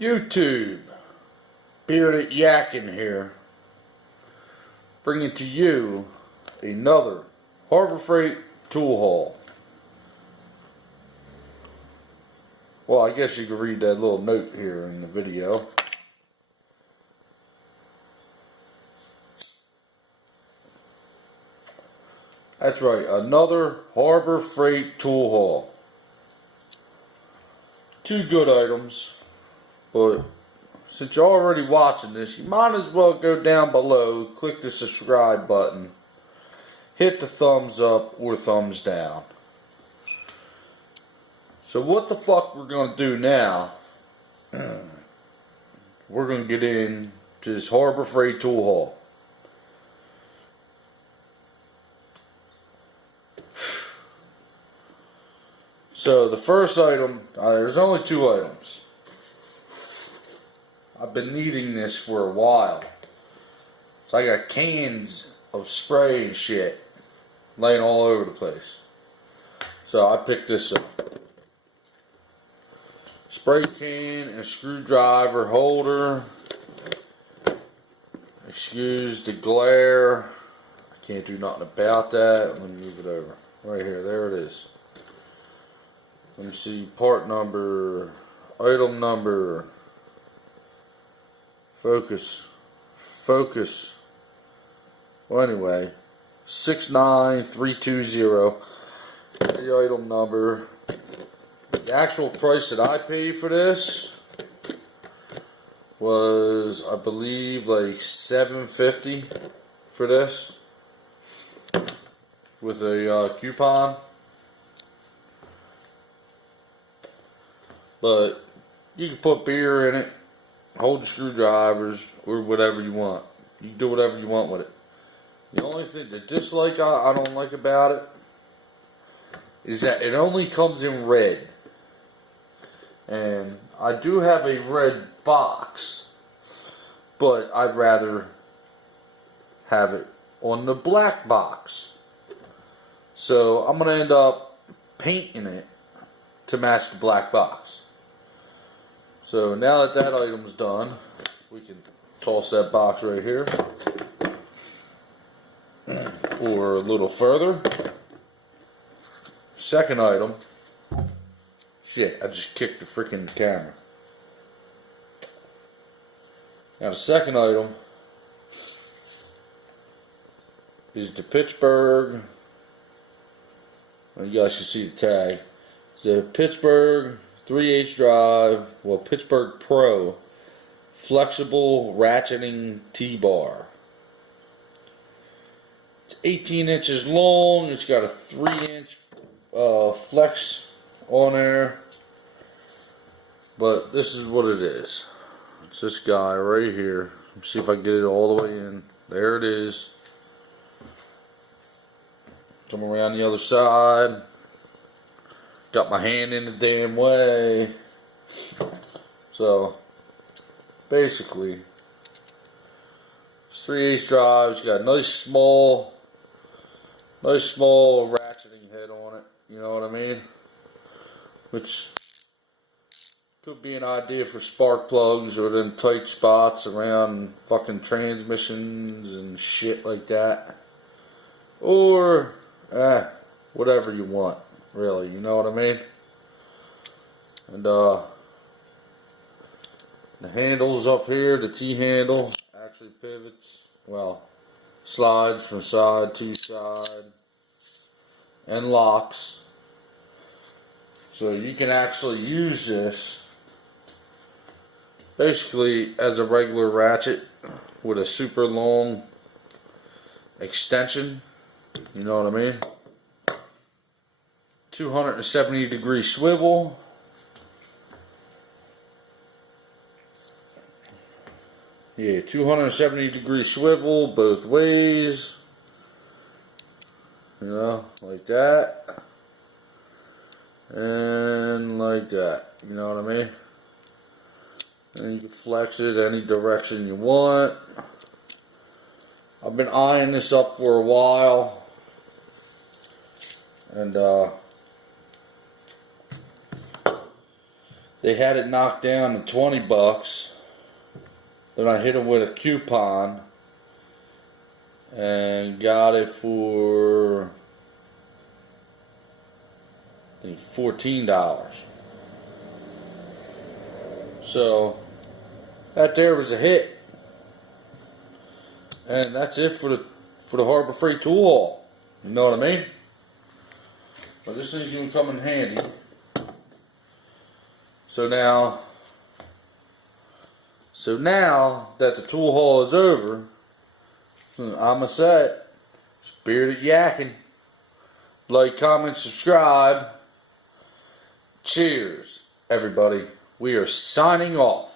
YouTube, Bearded Yakin here, bringing to you another Harbor Freight tool haul. Well, I guess you could read that little note here in the video. That's right, another Harbor Freight tool haul. Two good items, but since you're already watching this, you might as well go down below, click the subscribe button, hit the thumbs up or thumbs down. So what the fuck we're going to do now, we're going to get into this Harbor Freight tool haul. So the first item, there's only two items. I've been needing this for a while. So I got cans of spray and shit laying all over the place. So I picked this up. Spray can and screwdriver holder. Excuse the glare. I can't do nothing about that. Let me move it over. Right here, there it is. Let me see, part number, item number, focus. Well, anyway, 69320, the item number. The actual price that I paid for this was, I believe, like $7.50 for this with a coupon. But you can put beer in it, hold the screwdrivers, or whatever you want. You can do whatever you want with it. The only thing, the dislike I don't like about it is that it only comes in red. And I do have a red box, but I'd rather have it on the black box. So I'm going to end up painting it to match the black box. So now that that item's done, we can toss that box right here. Or a little further. Second item. Shit, I just kicked the freaking camera. Now the second item is the Pittsburgh. Well, you guys can see the tag. It's the Pittsburgh 3/8 drive, well, Pittsburgh Pro flexible ratcheting T-bar. It's 18 inches long. It's got a 3-inch flex on there. But this is what it is. It's this guy right here. Let's see if I can get it all the way in. There it is. Come around the other side. Got my hand in the damn way. So, basically, it's 3/8 drive. It's got a nice small ratcheting head on it. You know what I mean? Which could be an idea for spark plugs or them tight spots around fucking transmissions and shit like that. Or, whatever you want. Really, you know what I mean? And the handles up here, the T-handle, actually pivots, well, slides from side to side, and locks. So you can actually use this basically as a regular ratchet with a super long extension, you know what I mean? 270-degree swivel. Yeah, 270-degree swivel both ways. You know, like that. And like that. You know what I mean? And you can flex it any direction you want. I've been eyeing this up for a while. And They had it knocked down to $20. Then I hit them with a coupon and got it for, I think, $14. So that there was a hit, and that's it for the Harbor Freight tool haul. You know what I mean? But this thing's gonna come in handy. So now that the tool haul is over, I'm a set. Bearded Yakking. Like, comment, subscribe. Cheers, everybody. We are signing off.